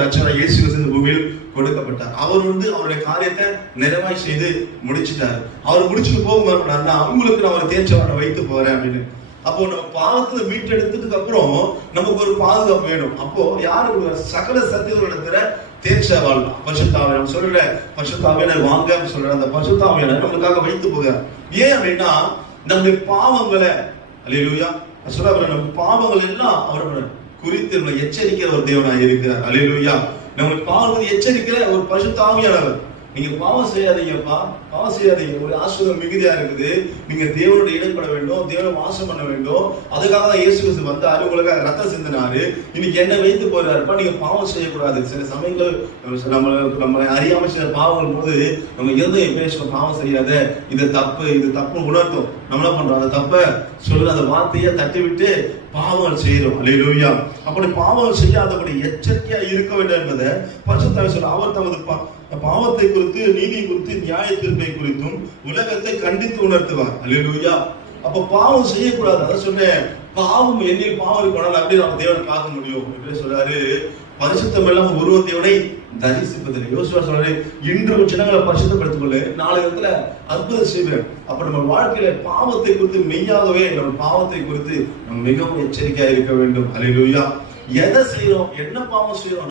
ரட்சகர் இயேசு கிறிஸ்து இந்த பூமியில் கொடுக்கப்பட்டார். அவர் அவருடைய காரியத்தை நிறைவாய் செய்து முடிச்சுட்டார். அவர் முடிச்சுட்டு போகும்போது அவங்களுக்கு நான் ஒரு தேர்ச்சவாளை வைத்து போறேன் அப்படின்னு. அப்போ நம்ம பாவத்துல மீட்டெடுத்ததுக்கு அப்புறம் நமக்கு ஒரு பாதுகாப்பு வேணும். அப்போ யாரு சகல சத்தியத்தில தேர்ச்சவாள் பரிசுத்தாவியானவர் சொல்லல, பரிசுத்தாவியானவர் வாங்க சொல்ற அந்த பரிசுத்தாவியானவர் நம்மளுக்காக வைத்து போகிறார். ஏன் அப்படின்னா நம்முடைய பாவங்களை அல்லேலூயா சொல்ல நம்ம பாவங்கள் எல்லாம் அவர் குறித்து நம்மளை எச்சரிக்கிற ஒரு தேவனாக இருக்கிறார். அல்லேலூயா நம்மளுக்கு பாவங்கள் எச்சரிக்கிற ஒரு பரிசுத்தாவியானவர். நீங்க பாவம் செய்யாதீங்கப்பா, பாவம் செய்யாதீங்க, ஒரு ஆசீர்வாதம் மிகுதியா இருக்குது, நீங்க தேவனோட இடைப்பட வேண்டும், தேவனை வாசம் பண்ண வேண்டும். அதுக்காக தான் இயேசு கிறிஸ்து வந்தாரு, உங்களுக்காக ரத்தம் சிந்தினாரு. இன்னைக்கு என்ன வைத்து போறாருப்பா, நீங்க பாவம் செய்யக்கூடாது. சில சமயங்கள் நம்ம அறியாம சில பாவங்கள் போது நம்ம இருதயம் பேசுவோம், பாவம் செய்யாத, இது தப்பு உணர்த்தும். நம்ம என்ன பண்றோம், அந்த தப்ப சொல்ற அந்த வார்த்தையை தட்டி விட்டு பாவங்கள் செய்யறோம். அல்லேலூயா. அப்படி பாவங்கள் செய்யாதபடி எச்சரிக்கையா இருக்க வேண்டும் என்பதை பரிசுத்தாவியானவர் சொல்ற. அவர் தமது பாவத்தை குறித்து, நீதி குறித்து, நியாய தீர்ப்பை குறித்தும் உலகத்தை கண்டித்து உணர்த்துவார். அல்லேலூயா. அப்ப பாவம் செய்யக்கூடாது. அதான் சொன்னேன், பாவம் என்னில் பாவம் இருக்கணும் அப்படி நம்ம தேவனை பார்க்க முடியும். எப்படி சொல்றாரு, பரிசுத்தம் எல்லாம் ஒருவன் தேவனை தரிசிப்பதில்லை. யோசுவா சொல்றாரு, இன்று ஜனங்களை பரிசுத்தப்படுத்திக் கொள்ள, நாளைய இடத்துல அற்புதம் செய்வேன். அப்ப நம்ம வாழ்க்கையில பாவத்தை குறித்து மெய்யாகவே நம்ம பாவத்தை குறித்து நம்ம மிகவும் எச்சரிக்கையா இருக்க வேண்டும். அல்லேலூயா. எதை செய்யறோம், என்ன பாவம் செய்யறோம்,